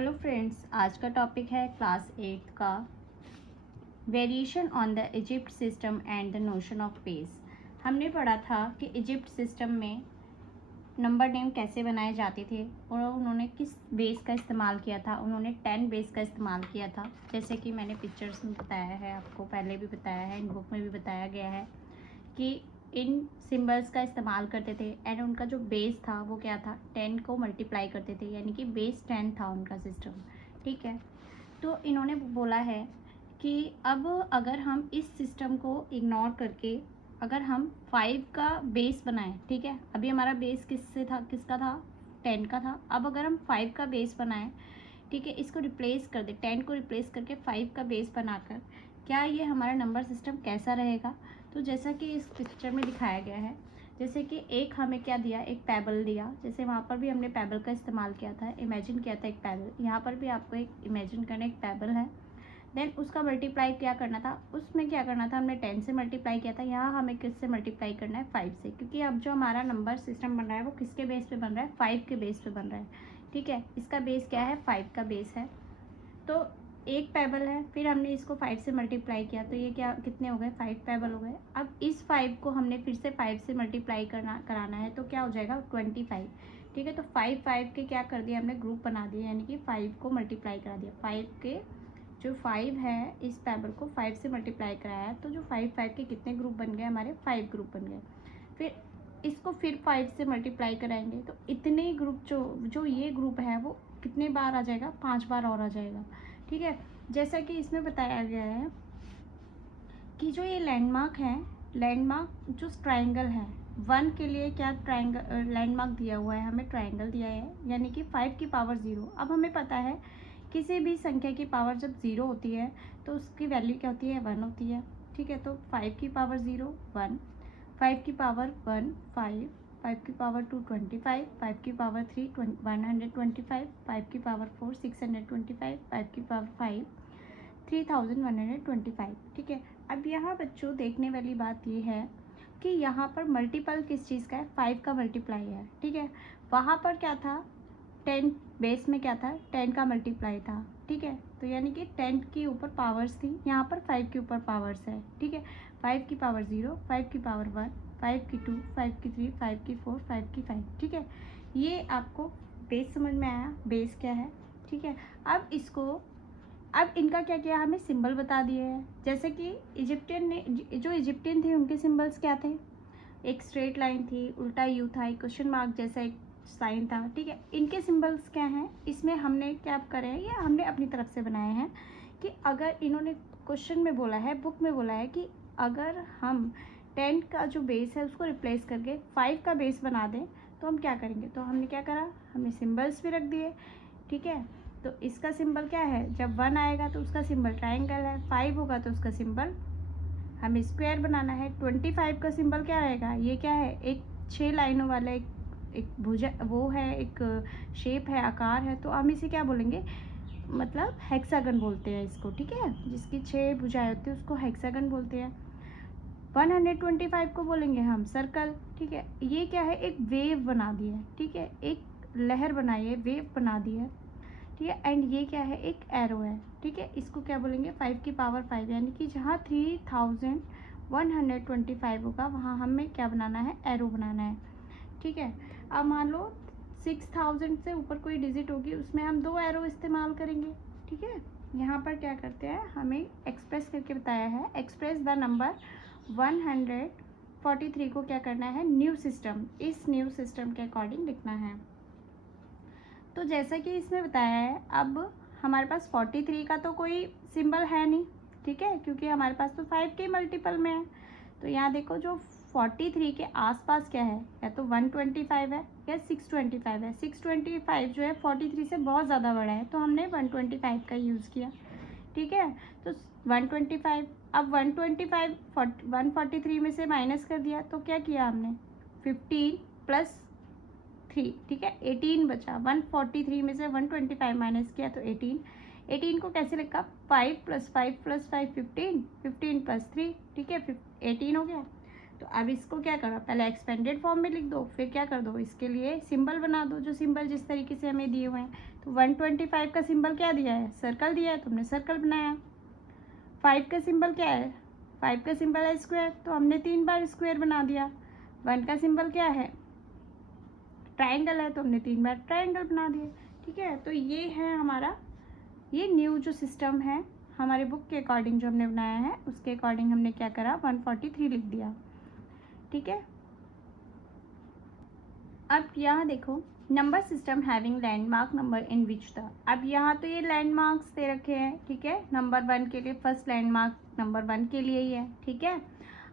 Hello friends, आज का topic है क्लास 8 का variation on the Egypt system and the notion of base. हमने पढ़ा था कि इजिप्ट सिस्टम में नंबर नेम कैसे बनाए जाते थे और उन्होंने किस बेस का इस्तेमाल किया था। उन्होंने 10 बेस का इस्तेमाल किया था, जैसे कि मैंने पिक्चर्स में बताया है, आपको पहले भी बताया है, इन बुक में भी बताया गया है कि इन सिंबल्स का इस्तेमाल करते थे एंड उनका जो बेस था वो क्या था, 10 को मल्टीप्लाई करते थे, यानी कि बेस 10 था उनका सिस्टम। ठीक है, तो इन्होंने बोला है कि अब अगर हम इस सिस्टम को इग्नोर करके अगर हम 5 का बेस बनाएं, ठीक है, अभी हमारा बेस किसका था, 10 का था। अब अगर हम 5 का बेस बनाएं, ठीक है, इसको रिप्लेस कर दे, 10 को रिप्लेस करके 5 का बेस बनाकर, क्या ये हमारा नंबर सिस्टम कैसा रहेगा। तो जैसा कि इस पिक्चर में दिखाया गया है, जैसे कि एक हमें क्या दिया, एक पैबल दिया, जैसे वहाँ पर भी हमने पैबल का इस्तेमाल किया था, इमेजिन किया था एक पैबल, यहाँ पर भी आपको एक इमेजिन करना एक पैबल है। देन उसका मल्टीप्लाई क्या करना था, उसमें क्या करना था, हमने 10 से मल्टीप्लाई किया था, यहाँ हमें किससे मल्टीप्लाई करना है, 5 से, क्योंकि अब जो हमारा नंबर सिस्टम बन रहा है वो किसके बेस पे बन रहा है, 5 के बेस पे बन रहा है। ठीक है, इसका बेस क्या है, 5 का बेस है। तो एक पेबल है, फिर हमने इसको 5 से मल्टीप्लाई किया, तो ये क्या कितने हो गए, 5 पेबल हो गए। अब इस 5 को हमने फिर से 5 से मल्टीप्लाई कराना है, तो क्या हो जाएगा, 25। ठीक है, तो 5 के क्या कर दिया हमने, ग्रुप बना दिए, यानी कि 5 को मल्टीप्लाई करा दिया, 5 के जो 5 है इस पेबल को 5 से मल्टीप्लाई कराया, तो जो 5 के कितने ग्रुप बन गए हमारे, 5 ग्रुप बन गए। फिर इसको फिर 5 से मल्टीप्लाई कराएंगे, तो इतने ग्रुप जो ये ग्रुप है वो कितने बार आ जाएगा, 5 बार और आ जाएगा। ठीक है, जैसा कि इसमें बताया गया है कि जो ये लैंडमार्क है, लैंडमार्क जो ट्राइंगल है, 1 के लिए क्या ट्राइंगल लैंडमार्क दिया हुआ है, हमें ट्राइंगल दिया है, यानी कि 5 की पावर 0। अब हमें पता है किसी भी संख्या की पावर जब 0 होती है तो उसकी वैल्यू क्या होती है, 1 होती है। ठीक है, तो 5 की पावर 0 1, 5 की पावर 1 5, 5 की पावर 2 25, 5 की पावर 3 125, 5 की पावर 4 625, 5 की पावर 5 3125। ठीक है, अब यहाँ बच्चों देखने वाली बात ये है कि यहाँ पर मल्टीपल किस चीज़ का है, 5 का मल्टीप्लाई है। ठीक है, वहाँ पर क्या था, 10 बेस में क्या था, 10 का मल्टीप्लाई था। ठीक है, तो यानी कि 10 के ऊपर पावर्स थी, यहाँ पर 5 के ऊपर पावर्स है। ठीक है, 5 की पावर 0, 5 की पावर 1, 5 की 2, 5 की 3, 5 की 4, 5 की 5। ठीक है, ये आपको बेस समझ में आया, बेस क्या है। ठीक है, अब इनका क्या किया, हमें सिंबल बता दिए हैं। जैसे कि जो इजिप्टियन थे उनके सिंबल्स क्या थे, एक स्ट्रेट लाइन थी, उल्टा यू था, एक क्वेश्चन मार्क जैसा एक साइन था। ठीक है, इनके सिंबल्स क्या हैं, इसमें हमने क्या करे हैं, ये हमने अपनी तरफ से बनाए हैं कि अगर इन्होंने क्वेश्चन में बोला है, बुक में बोला है कि अगर हम 10 का जो बेस है उसको रिप्लेस करके 5 का बेस बना दें तो हम क्या करेंगे, तो हमने क्या करा, हमने सिंबल्स भी रख दिए। ठीक है, तो इसका सिंबल क्या है, जब 1 आएगा तो उसका सिंबल ट्राइंगल है, 5 होगा तो उसका सिंबल हमें स्क्वायर बनाना है। 25 का सिंबल क्या रहेगा, ये क्या है, एक 6 लाइनों वाला एक भुजा वो है, एक शेप है, आकार है, तो हम इसे क्या बोलेंगे, मतलब हेक्सागन बोलते हैं इसको। ठीक है, जिसकी 6 भुजाएं होती है उसको हेक्सागन बोलते हैं। 125 को बोलेंगे हम सर्कल। ठीक है, ये क्या है, एक वेव बना दी है। ठीक है, एक लहर बनाई है, वेव बना दी है। ठीक है, एंड ये क्या है, एक एरो है। ठीक है, इसको क्या बोलेंगे, 5 की पावर 5, यानी कि जहाँ 3125 होगा वहाँ हमें क्या बनाना है, एरो बनाना है। ठीक है, अब मान लो 6000 से ऊपर कोई डिजिट होगी, उसमें हम 2 एरो इस्तेमाल करेंगे। ठीक है, यहाँ पर क्या करते हैं, हमें एक्सप्रेस करके बताया है, एक्सप्रेस द नंबर 143 को क्या करना है, न्यू सिस्टम, इस न्यू सिस्टम के अकॉर्डिंग लिखना है। तो जैसा कि इसमें बताया है, अब हमारे पास 43 का तो कोई सिंबल है नहीं। ठीक है, क्योंकि हमारे पास तो 5 के मल्टीपल में है। तो यहाँ देखो, जो 43 के आसपास क्या है, या तो 125 है या 625 है। 625 जो है 43 से बहुत ज़्यादा बड़ा है, तो हमने 125 का यूज़ किया। ठीक है, तो 125, अब 125 143 में से माइनस कर दिया, तो क्या किया हमने, 15 प्लस 3। ठीक है, 18 बचा, 143 में से 125 माइनस किया तो 18। 18 को कैसे लिखा, 5 + 5 + 5 15, 15 + 3। ठीक है, 18 हो गया। तो अब इसको क्या करो, पहले एक्सपेंडेड फॉर्म में लिख दो, फिर क्या कर दो, इसके लिए सिंबल बना दो, जो सिंबल जिस तरीके से हमें दिए हुए हैं। तो 125 का सिंबल क्या दिया है, सर्कल दिया है, तुमने सर्कल बनाया। 5 का सिंबल क्या है, 5 का सिंबल है स्क्वायर, तो हमने 3 बार स्क्वायर बना दिया। 1 का सिंबल क्या है, ट्राइंगल है, तो हमने 3 बार ट्राइंगल बना दिए। ठीक है, तो ये है हमारा ये न्यू जो सिस्टम है हमारे बुक के अकॉर्डिंग जो हमने बनाया है, उसके अकॉर्डिंग हमने क्या करा, 143 लिख दिया। ठीक है, अब यहाँ देखो, number system having landmark number in which the, अब यहाँ तो ये लैंडमार्क्स दे रखे हैं। ठीक है, नंबर 1 के लिए फर्स्ट लैंडमार्क नंबर 1 के लिए ही है। ठीक है,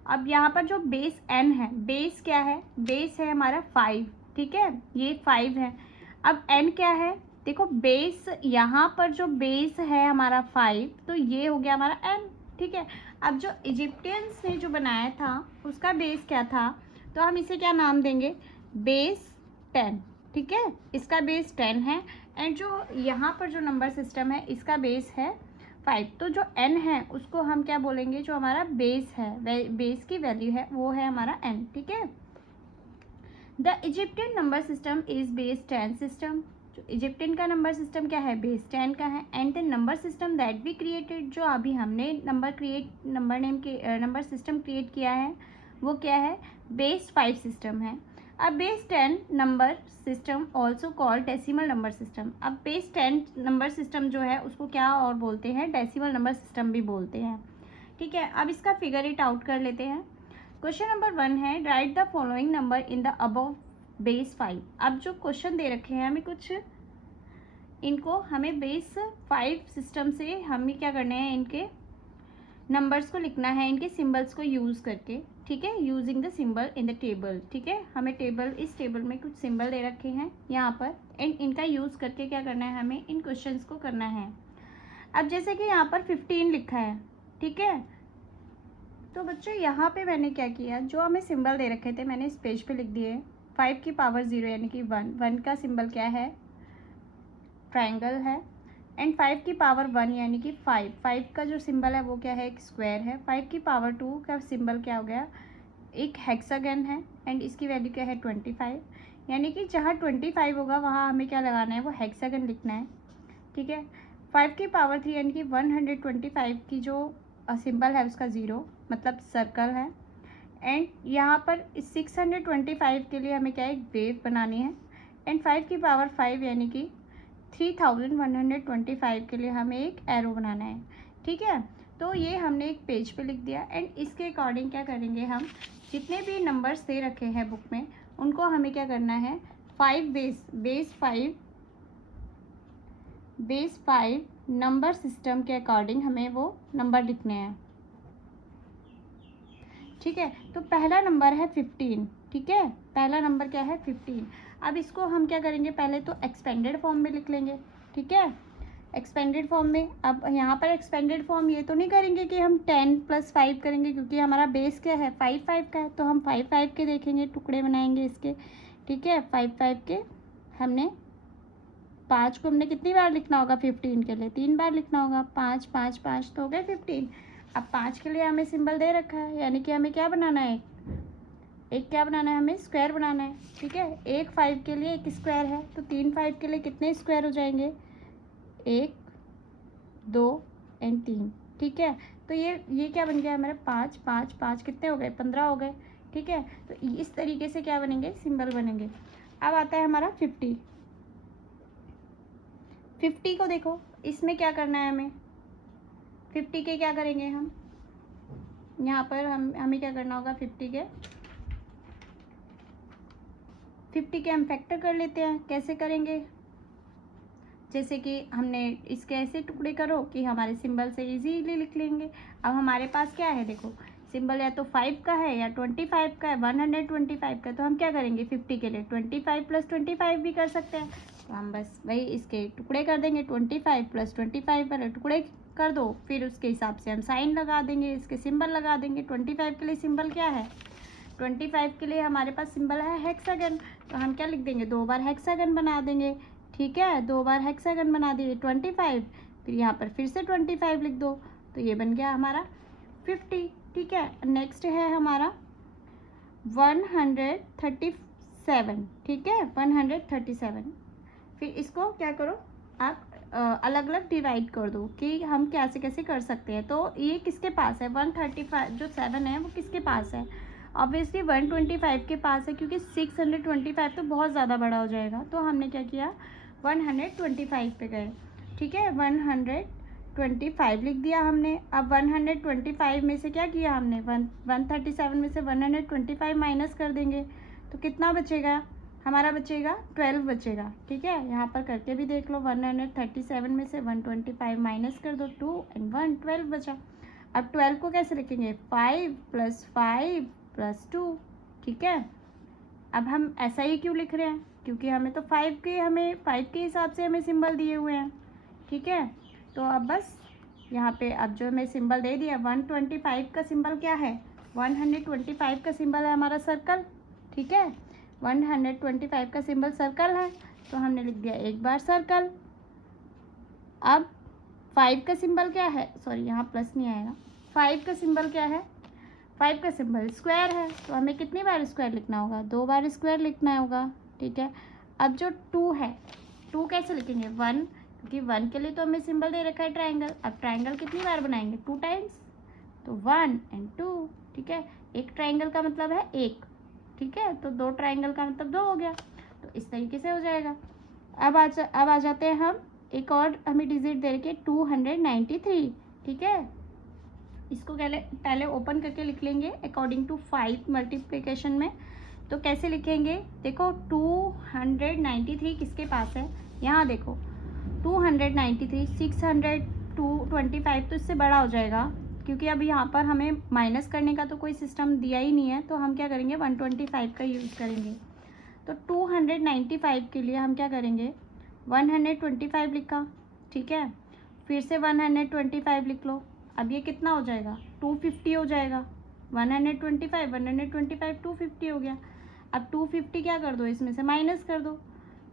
अब यहाँ पर जो बेस n है, बेस क्या है, बेस है हमारा 5। ठीक है, ये 5 है। अब n क्या है, देखो बेस यहाँ पर जो बेस है हमारा 5, तो ये हो गया हमारा n। ठीक है, अब जो इजिप्टियंस ने जो बनाया था उसका बेस क्या था, तो हम इसे क्या नाम देंगे, बेस 10। ठीक है, इसका बेस 10 है, एंड जो यहाँ पर जो नंबर सिस्टम है इसका बेस है 5। तो जो n है उसको हम क्या बोलेंगे, जो हमारा बेस है, बेस की वैल्यू है वो है हमारा n। ठीक है, the Egyptian number system is base 10 system, जो इजिप्टियन का नंबर सिस्टम क्या है, बेस 10 का है। And the number system that we created, जो अभी हमने नंबर सिस्टम क्रिएट किया है वो क्या है, बेस 5 सिस्टम है। अब base 10 number system also called decimal number system, अब बेस 10 नंबर सिस्टम जो है उसको क्या और बोलते हैं, डेसिमल नंबर सिस्टम भी बोलते हैं। ठीक है, अब इसका फिगर इट आउट कर लेते हैं। क्वेश्चन नंबर 1 है, right the following number in the above base 5। अब जो क्वेश्चन दे रखे हैं हमें कुछ, इनको हमें बेस 5 सिस्टम से हमें क्या करना है, इनके नंबर्स को लिखना है, इनके सिंबल्स को यूज़ करके। ठीक है, using the symbol in the table. ठीक है, हमें इस टेबल में कुछ सिंबल दे रखे हैं यहाँ पर, एंड इनका यूज़ करके क्या करना है, हमें इन क्वेश्चंस को करना है। अब जैसे कि यहाँ पर 15 लिखा है। ठीक है, तो बच्चों यहाँ पे मैंने क्या किया, जो हमें सिंबल दे रखे थे मैंने इस पेज पे लिख दिए। 5 की पावर 0 यानी कि 1, 1 का सिंबल क्या है, ट्राइंगल है। एंड 5 की पावर 1 यानी कि 5, 5 का जो सिंबल है वो क्या है, एक स्क्वायर है। 5 की पावर 2 का सिंबल क्या हो गया, एक हेक्सागन है, एंड इसकी वैल्यू क्या है 25, यानी कि जहाँ 25 होगा वहाँ हमें क्या लगाना है, वो हेक्सागन लिखना है। ठीक है, 5 की पावर 3 यानी कि 125 की जो सिंबल है उसका 0 मतलब सर्कल है। एंड यहाँ पर 625 के लिए हमें क्या है, एक वेव बनानी है। एंड 5 की पावर 5 यानी कि 3125 के लिए हमें एक एरो बनाना है। ठीक है, तो ये हमने एक पेज पे लिख दिया। एंड इसके अकॉर्डिंग क्या करेंगे, हम जितने भी नंबर्स दे रखे हैं बुक में उनको हमें क्या करना है, 5 बेस 5 नंबर सिस्टम के अकॉर्डिंग हमें वो नंबर लिखने हैं। ठीक है, तो पहला नंबर है 15। ठीक है, पहला नंबर क्या है 15। अब इसको हम क्या करेंगे, पहले तो एक्सपेंडेड फॉर्म में लिख लेंगे। ठीक है, एक्सपेंडेड फॉर्म में, अब यहाँ पर एक्सपेंडेड फॉर्म ये तो नहीं करेंगे कि हम 10 + 5 करेंगे, क्योंकि हमारा बेस क्या है 5 5 का है, तो हम 5 5 के देखेंगे, टुकड़े बनाएंगे इसके। ठीक है, 5 5 के हमने 5 को हमने कितनी बार लिखना होगा, 15 के लिए 3 बार लिखना होगा। 5 5 5 तो हो गए 15। अब 5 के लिए हमें सिंबल दे रखा है, यानी कि हमें क्या बनाना है, एक क्या बनाना है, हमें स्क्वायर बनाना है। ठीक है, एक 5 के लिए एक स्क्वायर है, तो 3 5 के लिए कितने स्क्वायर हो जाएंगे, 1 2 एंड 3। ठीक है, तो ये क्या बन गया हमारे 5 5 5 कितने हो गए, 15 हो गए। ठीक है, तो इस तरीके से क्या बनेंगे, सिंबल बनेंगे। अब आता है हमारा 50 को देखो, इसमें क्या करना है, हमें 50 के क्या करेंगे, हम यहाँ पर हमें क्या करना होगा, 50 के हम फैक्टर कर लेते हैं। कैसे करेंगे, जैसे कि हमने इसके ऐसे टुकड़े करो कि हमारे सिंबल से इजीली लिख लेंगे। अब हमारे पास क्या है, देखो सिंबल या तो 5 का है या 25 का है, 125 का, तो हम क्या करेंगे 50 के लिए 25 + 25 भी कर सकते हैं। तो हम बस वही इसके टुकड़े कर देंगे, 25 + 25 वाले टुकड़े कर दो, फिर उसके हिसाब से हम साइन लगा देंगे, इसके सिंबल लगा देंगे। 25 के लिए सिंबल क्या है, 25 के लिए हमारे पास सिंबल है हेक्सागन, तो हम क्या लिख देंगे, 2 बार हेक्सागन बना देंगे। ठीक है, 2 बार हेक्सागन बना दिए 25, फिर यहाँ पर फिर से 25 लिख दो, तो ये बन गया हमारा 50। ठीक है, नेक्स्ट है हमारा 137। ठीक है, 137, फिर इसको क्या करो आप अलग अलग डिवाइड कर दो कि हम कैसे कैसे कर सकते हैं। तो ये किसके पास है, 135 जो 7 है वो किसके पास है, ऑब्वियसली 125 के पास है, क्योंकि 625 तो बहुत ज़्यादा बड़ा हो जाएगा। तो हमने क्या किया, 125 पे गए। ठीक है, 125 लिख दिया हमने। अब 125 में से क्या किया हमने, 137 में से 125 माइनस कर देंगे तो कितना बचेगा हमारा, बचेगा 12 बचेगा। ठीक है, यहाँ पर करके भी देख लो, 137 में से 125 माइनस कर दो, 2 and 1 12 बचा। अब 12 को कैसे लिखेंगे, 5 + 5 + 2। ठीक है, अब हम ऐसा ही क्यों लिख रहे हैं, क्योंकि हमें तो 5 के हिसाब से हमें सिंबल दिए हुए हैं। ठीक है, तो अब बस यहाँ पे अब जो हमें सिंबल दे दिया, 125 का सिंबल क्या है, 125 का सिंबल है हमारा सर्कल। ठीक है, 125 का सिंबल सर्कल है, तो हमने लिख दिया एक बार सर्कल। अब 5 का सिंबल क्या है, सॉरी यहाँ प्लस नहीं आएगा, 5 का सिंबल क्या है, 5 का सिंबल स्क्वायर है, तो हमें कितनी बार स्क्वायर लिखना होगा, 2 बार स्क्वायर लिखना होगा। ठीक है, अब जो 2 है, 2 कैसे लिखेंगे, 1, क्योंकि 1 के लिए तो हमें सिंबल दे रखा है ट्राइंगल। अब ट्राइंगल कितनी बार बनाएंगे, 2 टाइम्स, तो 1 and 2। ठीक है, एक ट्राइंगल का मतलब है एक। ठीक है, तो 2 ट्राइंगल का मतलब 2 हो गया, तो इस तरीके से हो जाएगा। अब आ जाते हैं हम, एक और हमें डिजिट दे रखे 293। ठीक है, इसको पहले ओपन करके लिख लेंगे अकॉर्डिंग टू 5 मल्टीप्लिकेशन में। तो कैसे लिखेंगे, देखो 293 किसके पास है, यहाँ देखो 293, 625 तो इससे बड़ा हो जाएगा, क्योंकि अब यहाँ पर हमें माइनस करने का तो कोई सिस्टम दिया ही नहीं है, तो हम क्या करेंगे 125 का यूज़ करेंगे। तो 295 के लिए हम क्या करेंगे, 125 लिखा। ठीक है, फिर से 125 लिख लो। अब ये कितना हो जाएगा, 250 हो जाएगा। 125 250 हो गया। अब 250 क्या कर दो, इसमें से माइनस कर दो।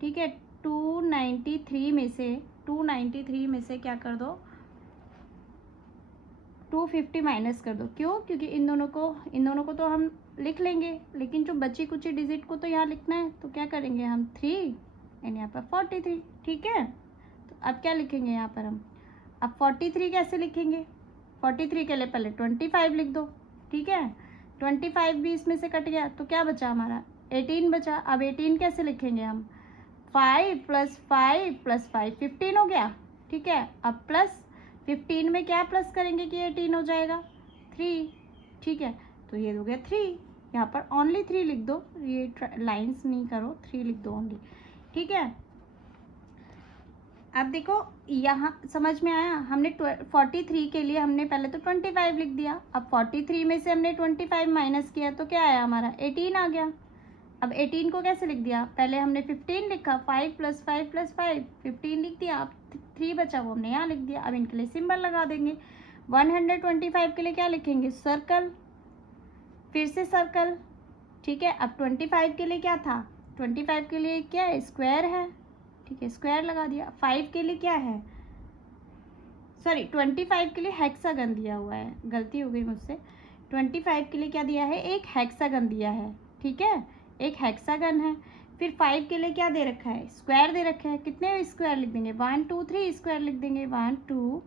ठीक है, 293 में से क्या कर दो, 250 माइनस कर दो। क्यों, क्योंकि इन दोनों को तो हम लिख लेंगे, लेकिन जो बची कुची डिजिट को तो यहाँ लिखना है, तो क्या करेंगे हम 3 एंड यहाँ पर 43। ठीक है, तो अब क्या लिखेंगे यहाँ पर हम, अब 43 कैसे लिखेंगे, 43 के लिए पहले 25 लिख दो। ठीक है, 25 भी इसमें से कट गया, तो क्या बचा हमारा 18 बचा। अब 18 कैसे लिखेंगे हम, 5 + 5 + 5 15 हो गया। ठीक है, अब प्लस 15 में क्या प्लस करेंगे कि 18 हो जाएगा, 3। ठीक है, तो ये हो गया 3, यहाँ पर ओनली 3 लिख दो, ये लाइंस नहीं करो, 3 लिख दो ओनली। ठीक है, अब देखो यहाँ समझ में आया, हमने 43 के लिए हमने पहले तो 25 लिख दिया। अब 43 में से हमने 25 माइनस किया, तो क्या आया हमारा 18 आ गया। अब 18 को कैसे लिख दिया, पहले हमने 15 लिखा, 5 + 5 + 5 15 लिख दिया। अब 3 बचा, वो हमने यहाँ लिख दिया। अब इनके लिए सिंबल लगा देंगे। 125 के लिए क्या लिखेंगे, सर्कल, फिर से सर्कल। ठीक है, अब 25 के लिए क्या था, 25 के लिए क्या है, स्क्वायर है। ठीक है, स्क्वायर लगा दिया। 5 के लिए क्या है, सॉरी 25 के लिए हेक्सागन दिया हुआ है, गलती हो गई मुझसे। 25 के लिए क्या दिया है, एक हेक्सागन दिया है। ठीक है, एक हेक्सागन है। फिर 5 के लिए क्या दे रखा है, स्क्वायर दे रखा है। कितने स्क्वायर लिख देंगे, 1 2 3 स्क्वायर लिख देंगे, 1 2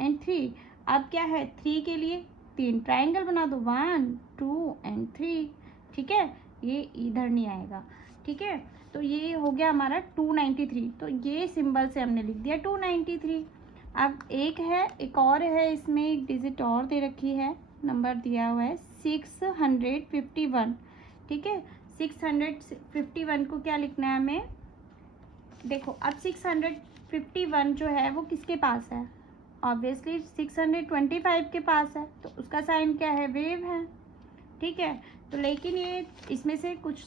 and 3। अब क्या है, 3 के लिए 3 ट्राइंगल बना दो, 1 2 and 3। ठीक है, ये इधर नहीं आएगा। ठीक है, तो ये हो गया हमारा 293। तो ये सिंबल से हमने लिख दिया 293। अब एक और है, इसमें एक डिजिट और दे रखी है, नंबर दिया हुआ है 651। ठीक है, 651 को क्या लिखना है हमें, देखो अब 651 जो है वो किसके पास है, ऑब्वियसली 625 के पास है, तो उसका साइन क्या है, वेव है। ठीक है, तो लेकिन ये इसमें से कुछ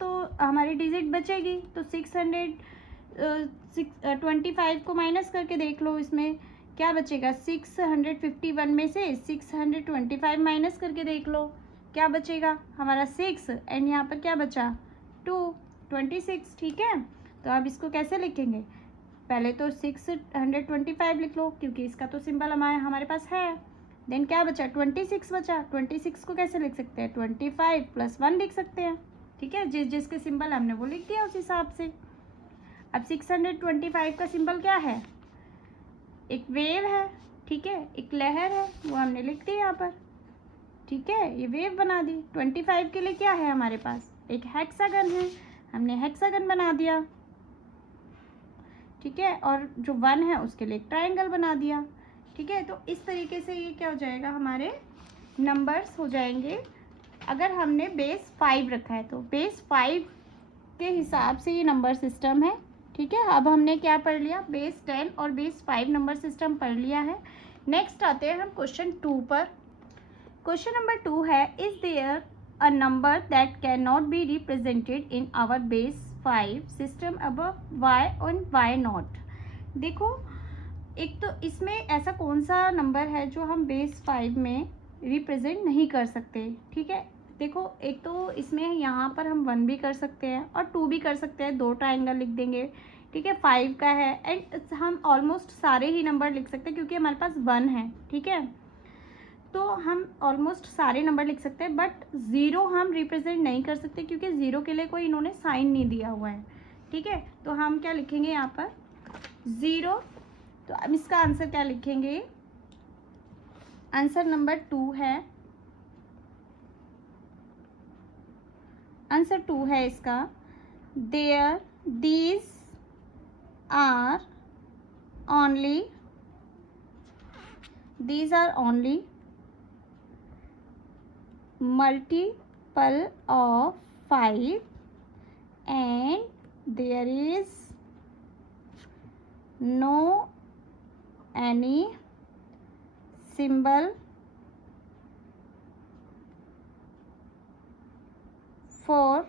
तो हमारी डिजिट बचेगी, तो 625 को माइनस करके देख लो, इसमें क्या बचेगा, 651 में से 625 माइनस करके देख लो, क्या बचेगा हमारा 6 एंड यहाँ पर क्या बचा 2, 26। ठीक है, तो अब इसको कैसे लिखेंगे, पहले तो 625 लिख लो, क्योंकि इसका तो सिंबल हमारे पास है। देन क्या बचा, 26 बचा। 26 को कैसे लिख सकते हैं, 25 + 1 लिख सकते हैं। ठीक है, जिसके सिंबल हमने वो लिख दिया उस हिसाब से। अब 625 का सिंबल क्या है, एक वेव है, ठीक है, एक लहर है, वो हमने लिख दी यहाँ पर, ठीक है, ये वेव बना दी। 25 के लिए क्या है हमारे पास, एक हेक्सागन है, हमने हेक्सागन बना दिया, ठीक है, और जो 1 है उसके लिए एक ट्रायंगल बना दिया, ठीक है। तो इस तरीके से ये क्या हो जाएगा, हमारे नंबर्स हो जाएंगे। अगर हमने बेस 5 रखा है तो बेस 5 के हिसाब से ये नंबर सिस्टम है, ठीक है। अब हमने क्या पढ़ लिया, बेस 10 और बेस 5 नंबर सिस्टम पढ़ लिया है। नेक्स्ट आते हैं हम क्वेश्चन 2 पर। क्वेश्चन नंबर 2 है, is there a number that can not be represented in our base 5 system above why and why not. देखो, एक तो इसमें ऐसा कौन सा नंबर है जो हम बेस 5 में रिप्रेजेंट नहीं कर सकते, ठीक है। देखो, एक तो इसमें यहाँ पर हम 1 भी कर सकते हैं और 2 भी कर सकते हैं, 2 ट्रायंगल लिख देंगे, ठीक है। 5 का है एंड हम ऑलमोस्ट सारे ही नंबर लिख सकते हैं क्योंकि हमारे पास 1 है, ठीक है। तो हम ऑलमोस्ट सारे नंबर लिख सकते हैं, बट 0 हम रिप्रेजेंट नहीं कर सकते क्योंकि 0 के लिए कोई इन्होंने साइन नहीं दिया हुआ है, ठीक है। तो हम क्या लिखेंगे यहाँ पर, 0। तो अब इसका आंसर क्या लिखेंगे, आंसर नंबर 2 है, आंसर 2 है इसका, there these are only multiple of 5 and there is no any symbol for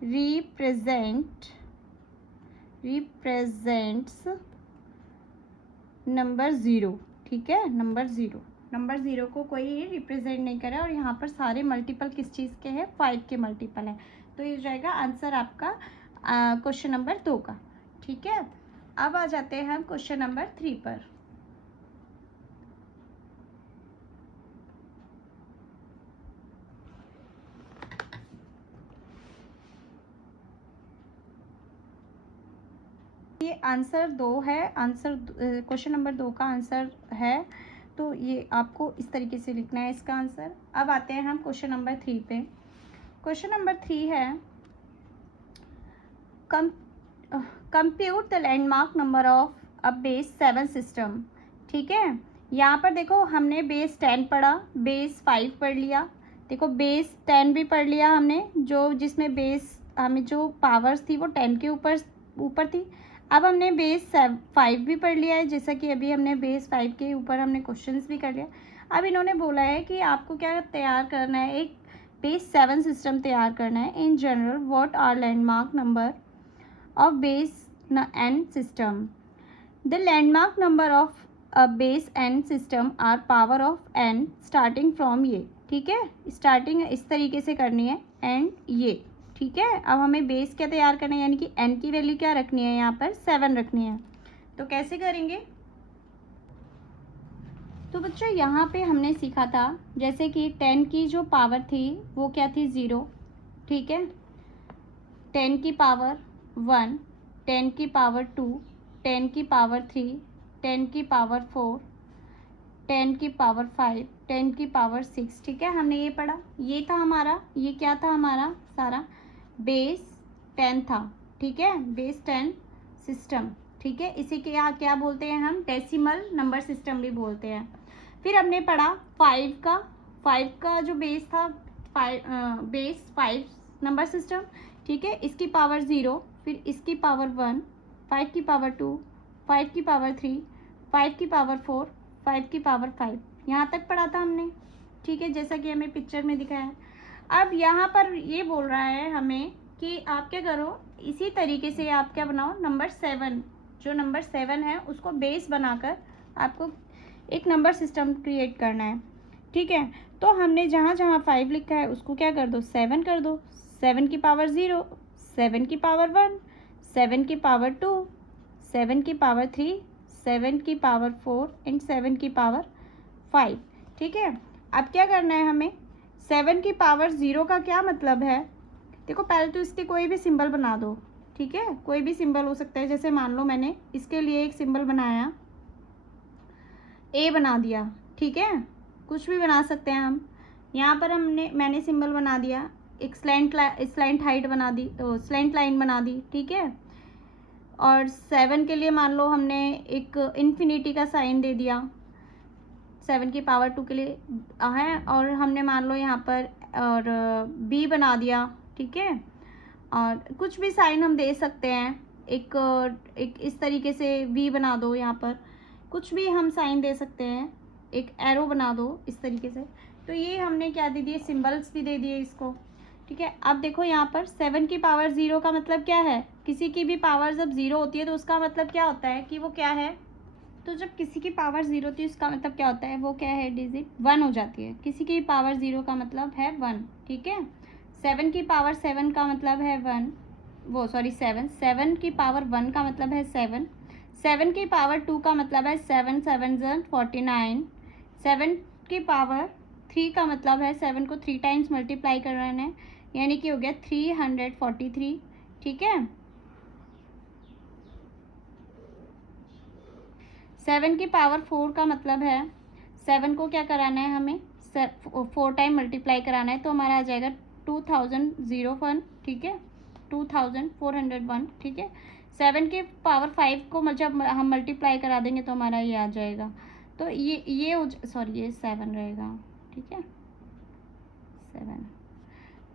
represents number 0, ठीक है। नंबर 0 को कोई रिप्रेजेंट नहीं करे और यहाँ पर सारे मल्टीपल किस चीज़ के हैं, 5 के मल्टीपल है। तो ये हो जाएगा आंसर आपका क्वेश्चन नंबर 2 का, ठीक है। अब आ जाते हैं हम क्वेश्चन नंबर 3 पर। ये आंसर 2 है, आंसर क्वेश्चन नंबर 2 का आंसर है, तो ये आपको इस तरीके से लिखना है इसका आंसर। अब आते हैं हम क्वेश्चन नंबर 3 पे। क्वेश्चन नंबर 3 है, compute the landmark number of a base 7 system, ठीक है। यहाँ पर देखो, हमने बेस 10 पढ़ा, बेस 5 पढ़ लिया, देखो बेस 10 भी पढ़ लिया हमने, जो जिसमें बेस हमें जो पावर्स थी वो 10 के ऊपर थी। अब हमने बेस 5 भी पढ़ लिया है, जैसा कि अभी हमने बेस 5 के ऊपर हमने क्वेश्चंस भी कर लिया। अब इन्होंने बोला है कि आपको क्या तैयार करना है, एक बेस 7 सिस्टम तैयार करना है। In general what are landmark number of base n system, the landmark number of a base n system are power of n starting from ये, ठीक है। स्टार्टिंग इस तरीके से करनी है एंड ये, ठीक है। अब हमें बेस क्या तैयार करना है, यानी कि n की वैल्यू क्या रखनी है, यहाँ पर 7 रखनी है। तो कैसे करेंगे, तो बच्चों यहाँ पे हमने सीखा था जैसे कि 10 की जो पावर थी वो क्या थी, 0, ठीक है। 10 की पावर 1, 10 की पावर 2, 10 की पावर 3, 10 की पावर 4, 10 की पावर 5, 10 की पावर 6, ठीक है। हमने ये पढ़ा, ये था हमारा, ये क्या था हमारा सारा बेस 10 था, ठीक है, बेस 10 सिस्टम, ठीक है। इसी के यहाँ क्या बोलते हैं हम, डेसिमल नंबर सिस्टम भी बोलते हैं। फिर हमने पढ़ा 5 का जो बेस था, बेस 5 नंबर सिस्टम, ठीक है। इसकी पावर 0, फिर इसकी पावर 1, 5 की पावर 2, 5 की पावर 3, 5 की पावर 4, 5 की पावर 5, यहाँ तक पढ़ा था हमने, ठीक है, जैसा कि हमें पिक्चर में दिखाया है। अब यहाँ पर ये बोल रहा है हमें कि आप क्या करो, इसी तरीके से आप क्या बनाओ, नंबर 7, जो नंबर 7 है उसको बेस बनाकर आपको एक नंबर सिस्टम क्रिएट करना है, ठीक है। तो हमने जहाँ जहाँ 5 लिखा है उसको क्या कर दो, 7 कर दो। 7 की पावर 0, 7 की पावर 1, 7 की पावर 2, 7 की पावर 3, 7 की पावर 4 एंड 7 की पावर 5, ठीक है। अब क्या करना है हमें, 7 की पावर 0 का क्या मतलब है, देखो पहले तो इसके कोई भी सिंबल बना दो, ठीक है, कोई भी सिंबल हो सकता है। जैसे मान लो मैंने इसके लिए एक सिंबल बनाया, ए बना दिया, ठीक है, कुछ भी बना सकते हैं हम। यहाँ पर मैंने सिंबल बना दिया, एक स्लैंट हाइट बना दी, स्लैंट लाइन बना दी, ठीक है। और 7 के लिए मान लो हमने एक इन्फिनिटी का साइन दे दिया, 7 की पावर 2 के लिए है। और हमने मान लो यहाँ पर और बी बना दिया, ठीक है। और कुछ भी साइन हम दे सकते हैं, एक इस तरीके से वी बना दो, यहाँ पर कुछ भी हम साइन दे सकते हैं, एक एरो बना दो इस तरीके से। तो ये हमने क्या दे दिए, सिंबल्स भी दे दिए इसको, ठीक है। अब देखो यहाँ पर 7 की पावर 0 का मतलब क्या है, किसी की भी पावर जब 0 होती है तो उसका मतलब क्या होता है कि वो क्या है, तो जब किसी की पावर 0 होती है उसका मतलब क्या होता है, वो क्या है, डिजिट 1 हो जाती है। किसी की पावर 0 का मतलब है 1, ठीक है। 7 की पावर 7 का मतलब है 1, वो सॉरी 7 की पावर 1 का मतलब है 7, 7 की पावर 2 का मतलब है 7 7 49, 7 की पावर 3 का मतलब है 7 को 3 टाइम्स मल्टीप्लाई कर रहे हैं, यानी कि हो गया 343, ठीक है। 7 की पावर 4 का मतलब है 7 को क्या कराना है हमें, 4 टाइम मल्टीप्लाई कराना है, तो हमारा आ जाएगा 2001, ठीक है, 2401, ठीक है। 7 की पावर 5 को जब हम मल्टीप्लाई करा देंगे तो हमारा ये आ जाएगा, तो ये सॉरी ये 7 रहेगा, ठीक है, 7।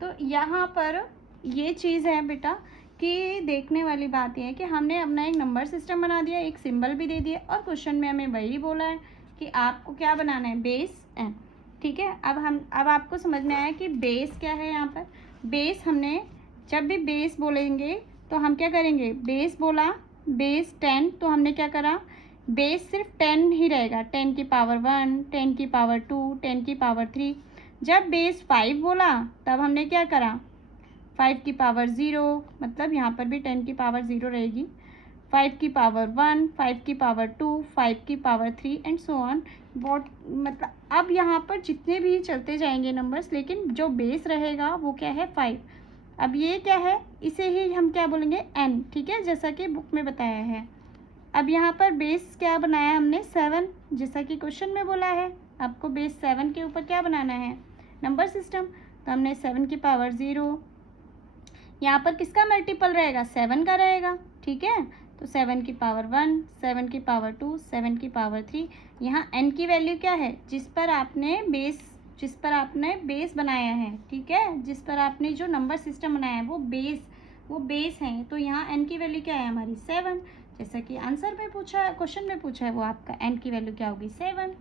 तो यहाँ पर ये चीज़ है बेटा कि देखने वाली बात यह है कि हमने अपना एक नंबर सिस्टम बना दिया, एक सिंबल भी दे दिया, और क्वेश्चन में हमें वही बोला है कि आपको क्या बनाना है, बेस एन, ठीक है। अब आपको समझ में आया कि बेस क्या है। यहाँ पर बेस, हमने जब भी बेस बोलेंगे तो हम क्या करेंगे, बेस बोला, बेस 10, तो हमने क्या करा, बेस सिर्फ 10 ही रहेगा, 10 की पावर 1, 10 की पावर 2, 10 की पावर 3। जब बेस 5 बोला तब हमने क्या करा, 5 की पावर 0, मतलब यहाँ पर भी 10 की पावर 0 रहेगी, 5 की पावर 1, 5 की पावर 2, 5 की पावर 3 एंड सो ऑन। मतलब अब यहाँ पर जितने भी चलते जाएंगे नंबर्स, लेकिन जो बेस रहेगा वो क्या है, 5। अब ये क्या है, इसे ही हम क्या बोलेंगे, n, ठीक है, जैसा कि बुक में बताया है। अब यहाँ पर बेस क्या बनाया हमने, 7, जैसा कि क्वेश्चन में बोला है आपको बेस 7 के ऊपर क्या बनाना है, नंबर सिस्टम। तो हमने 7 की पावर 0, यहाँ पर किसका मल्टीपल रहेगा, 7 का रहेगा, ठीक है। तो 7 की पावर 1, 7 की पावर 2, 7 की पावर 3। यहाँ n की वैल्यू क्या है, जिस पर आपने बेस बनाया है, ठीक है, जिस पर आपने जो नंबर सिस्टम बनाया है वो बेस है। तो यहाँ n की वैल्यू क्या है हमारी, 7, जैसा कि आंसर में पूछा है, क्वेश्चन में पूछा है, वो आपका n की वैल्यू क्या होगी, 7,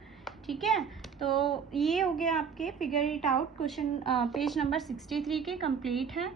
ठीक है। तो ये हो गया आपके figure it out question, page number 63 के कंप्लीट है।